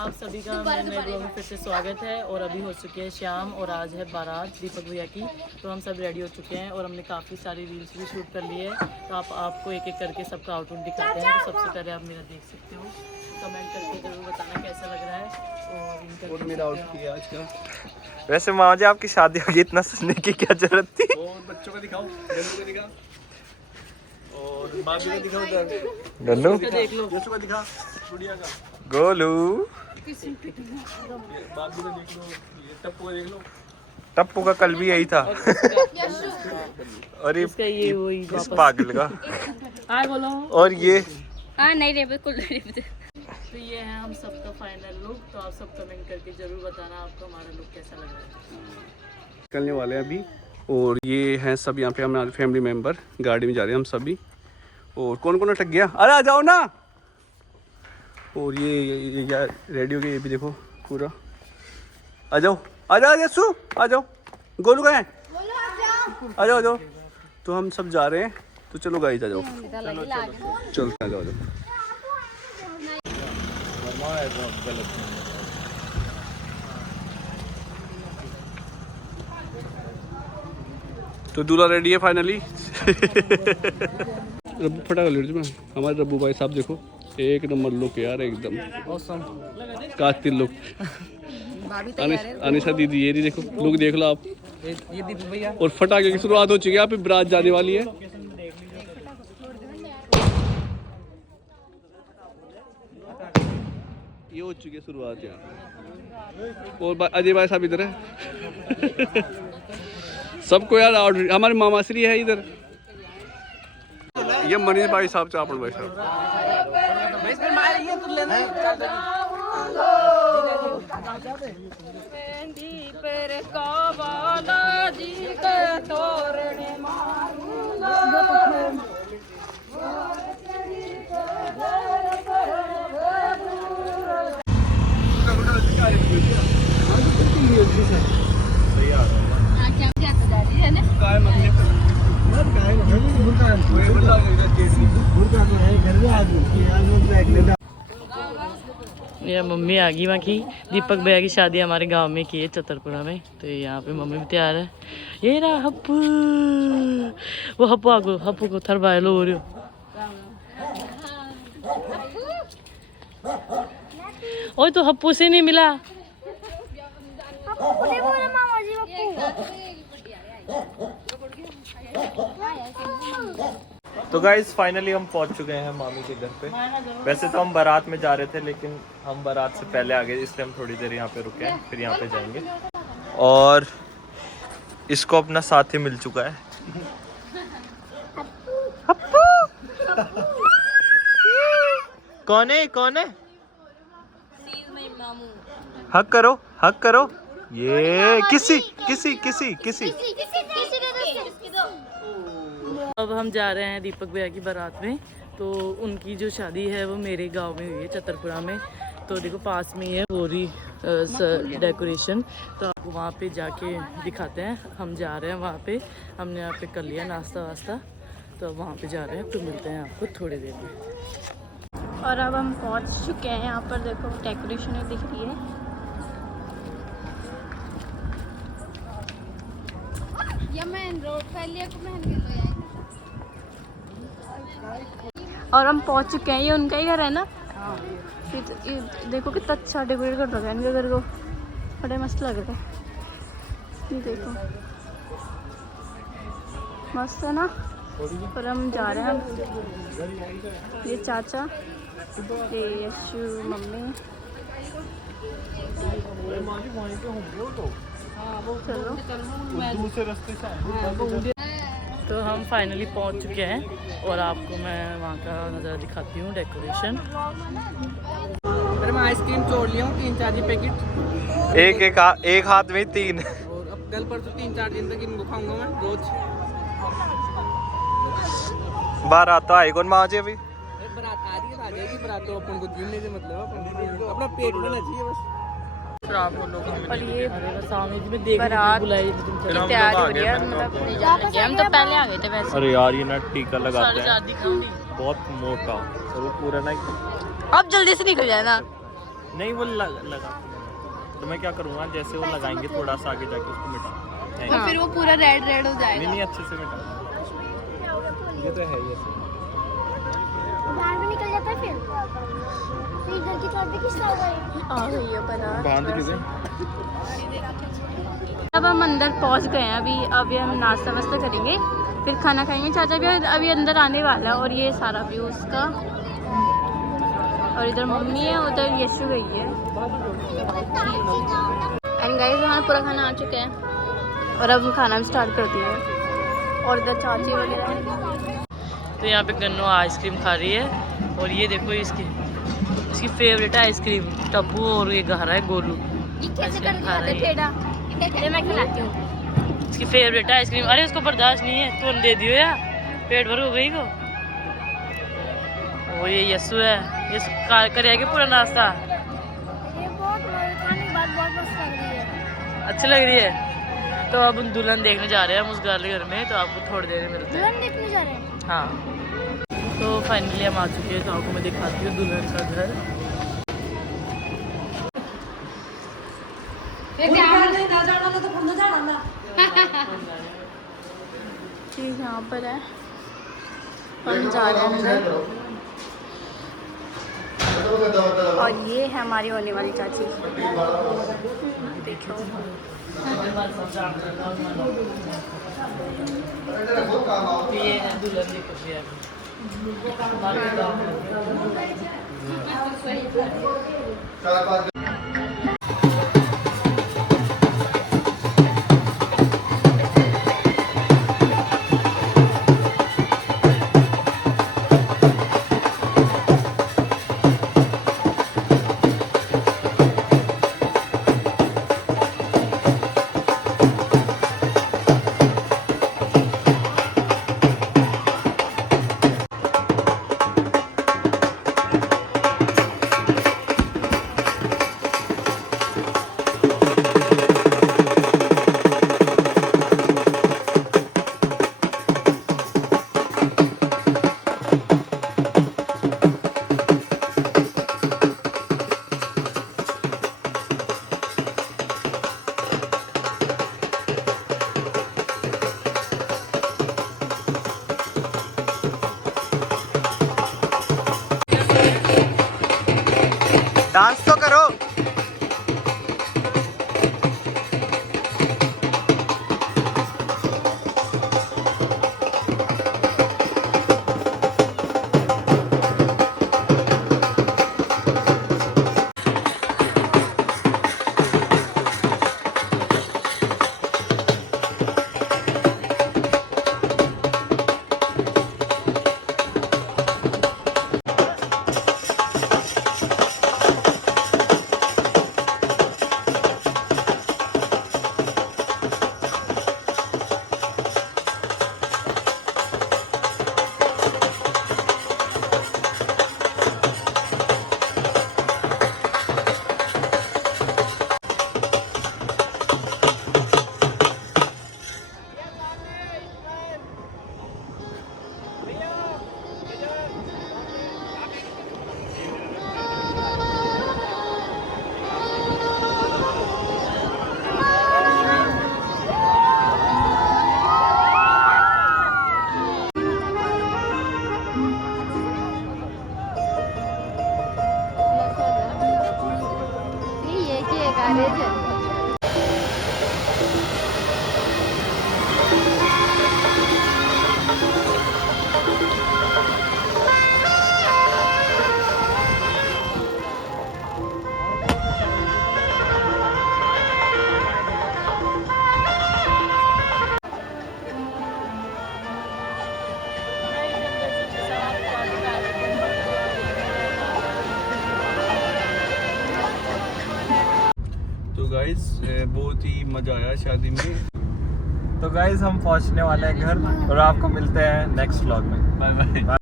आप सभी का मेरे नए ब्लॉग में फिर से स्वागत है। और अभी हो चुके हैं शाम और आज है बारात दीपक भैया की। तो हम सब रेडी हो चुके हैं और हमने काफ़ी सारी रील्स भी शूट कर ली है। तो आपको एक एक करके सबका आउटफिट दिखाते हैं। तो सबसे पहले आप मेरा देख सकते हो, कमेंट करके जरूर बताना कैसा लग रहा है। और मेरा आउटफिट आज का। वैसे मामा जी आपकी शादी होगी, इतना सजने की क्या जरूरत थी? और बच्चों का दिखाओ, गन्नू का दिखा और बाबी का दिखाओ, उधर गन्नू देख लो, यशु का दिखा, गुड़िया का, गोलू बाबी का देख लो, ये टप्पू का देख लो। टप्पू का कल भी यही था। और इसका ये वही इस पागल का। हाय बोलो। और ये नहीं रे बिल्कुल नहीं। तो ये है हम सबका फाइनल लुक। तो आप सब कमेंट करके जरूर बताना आपको हमारा लुक कैसा लग रहा है। निकलने वाले हैं अभी और ये हैं सब यहाँ पे हमारे फैमिली मेंबर, गाड़ी में जा रहे हैं हम सभी। और कौन कौन अटक गया, अरे आ जाओ ना। और ये यार रेडी हो गया, ये भी देखो पूरा। आ जाओ आ जाओ यशु, आ जाओ। गोलू कहाँ है? आ जाओ आ जाओ। तो हम सब जा रहे हैं, तो चलो गाइस आ जाओ, चलते हैं, आ जाओ। तो दूल्हा रेडी है फाइनली। रब्बू फटाखा लेट में हमारे रब्बू भाई साहब देखो, एक नंबर लुक यार, एकदम कातिल लुक। अनिशा दीदी ये देखो लुक देख लो आप। ये दीपक भैया और फटाखे की शुरुआत हो चुकी है, यहाँ पे बारात जाने वाली है। ये हो चुकी है शुरुआत यार। और अजय भाई साहब इधर है। सबको यार हमारे मामाश्री है इधर। ये मनीष भाई साहब, चापड़ भाई साहब। मेरा मम्मी आ गई वहाँ की। दीपक भैया की शादी हमारे गांव में की है, चतरपुरा में। तो यहाँ पे मम्मी भी तैयार है। ये रहा हप्पू, वो हप्पू को थर बाय लो हो रही हो। ओए तो हप्पू से नहीं मिला। तो गाइस फाइनली हम पहुंच चुके हैं मामी के घर पे। वैसे तो हम बारात में जा रहे थे, लेकिन हम बारात से पहले आ गए, इसलिए हम थोड़ी देर यहाँ पे रुके हैं, फिर यहाँ पे जाएंगे। और इसको अपना साथी मिल चुका है। कौन है कौन है? हक करो हक करो। ये किसी किसी किसी किसी अब हम जा रहे हैं दीपक भैया की बारात में। तो उनकी जो शादी है वो मेरे गांव में हुई है, चतरपुरा में। तो देखो पास में ही है वो रही डेकोरेशन। तो आपको वहाँ पे जाके दिखाते हैं। हम जा रहे हैं वहाँ पे, हमने यहाँ पे कर लिया नाश्ता वास्ता। तो अब वहाँ पे जा रहे हैं, तो मिलते हैं आपको थोड़ी देर में। और अब हम पहुंच चुके हैं यहाँ पर। देखो डेकोरेशन दिख रही है। और हम पहुंच चुके हैं, ये उनका ही घर है ना। ये देखो कितना अच्छा डेकोरेट कर रखा है इनके घर को, बड़े मस्त लग रहे हैं। ये देखो मस्त है ना। और हम जा रहे हैं, ये चाचा, ये यशु मम्मी। चलो तो हम फाइनली पहुंच चुके हैं और आपको मैं वहाँ का नज़ारा दिखाती हूँ, डेकोरेशन। अरे मैं आइसक्रीम छोड़ लिया हूँ 3-4 जी पैकेट। एक हाथ में 3। और अब कल परसों 3-4 दिन तक इनको खाऊंगा मैं रोज। बारात तो आई कौन माँ जी अभी? बारात आ रही है, आ जाएगी बारात। तो अपन को घूमने से मतलब अपना पेट भरना चाहिए बस। और ये बारात की तैयारी हो रही है, मतलब नहीं जाने लगे। हम तो पहले आ गए थे वैसे। अरे यार ये ना टीका लगाते हैं बहुत मोटा, और वो पूरा ना अब जल्दी से निकल जाए ना। नहीं वो लगा तो मैं क्या करूँगा, जैसे वो लगाएंगे थोड़ा सा आगे जाके उसको मिटा। और फिर वो पूरा रेड रेड हो नहीं जाएगा। नहीं अच्छे से मिटा, ये तो है ही ऐसे। बाहर में निकल जाता है फिर इधर की तरफ भी किसका होगा ये? आ गई है बारात। बांध लीजिए। अब हम अंदर पहुंच गए हैं। अभी हम नाश्ता वास्ता करेंगे, फिर खाना खाएंगे। चाचा भी अभी अंदर आने वाला है। और ये सारा व्यू उसका, और इधर मम्मी है, उधर यशु गई है। एंड गाइस हमारा पूरा खाना आ चुका है और अब हम खाना भी स्टार्ट कर दिए हैं। और इधर चाची वगैरह है। तो यहाँ पे गन्नो आइसक्रीम खा रही है, और ये देखो इसकी फेवरेट है आइसक्रीम टप्पू, और ये खा रहा है गोलू। आइसक्रीम खा रहा है मैं खिलाती हूँ। इसकी फेवरेट है आइसक्रीम। अरे उसको बर्दाश्त नहीं है, तो दे दियो यार, पेट भर हो गई को। और ये यस्सु है, ये करेगी पूरा नाश्ता। ये बहुत खाने के बाद बहुत मस्त लग रही है। अच्छी लग रही है। तो अब हम दुल्हन देखने जा रहे हैं हम उस घर में, तो आपको थोड़ी देर में मिलते हैं। दुल्हन देखने जा रहे हैं। हाँ, तो फाइनली हम आ चुके हैं, तो आपको मैं दिखाती हूँ दुल्हन का घर। चीज़ यहाँ पर है, हम जा रहे हैं अंदर। और ये है हमारी होने वाली चाची। देखो ये है दुल्हन देखो भैया। डांस तो करो। गाइस बहुत ही मज़ा आया शादी में। तो गाइस हम पहुंचने वाले हैं घर और आपको मिलते हैं नेक्स्ट व्लॉग में। Bye bye.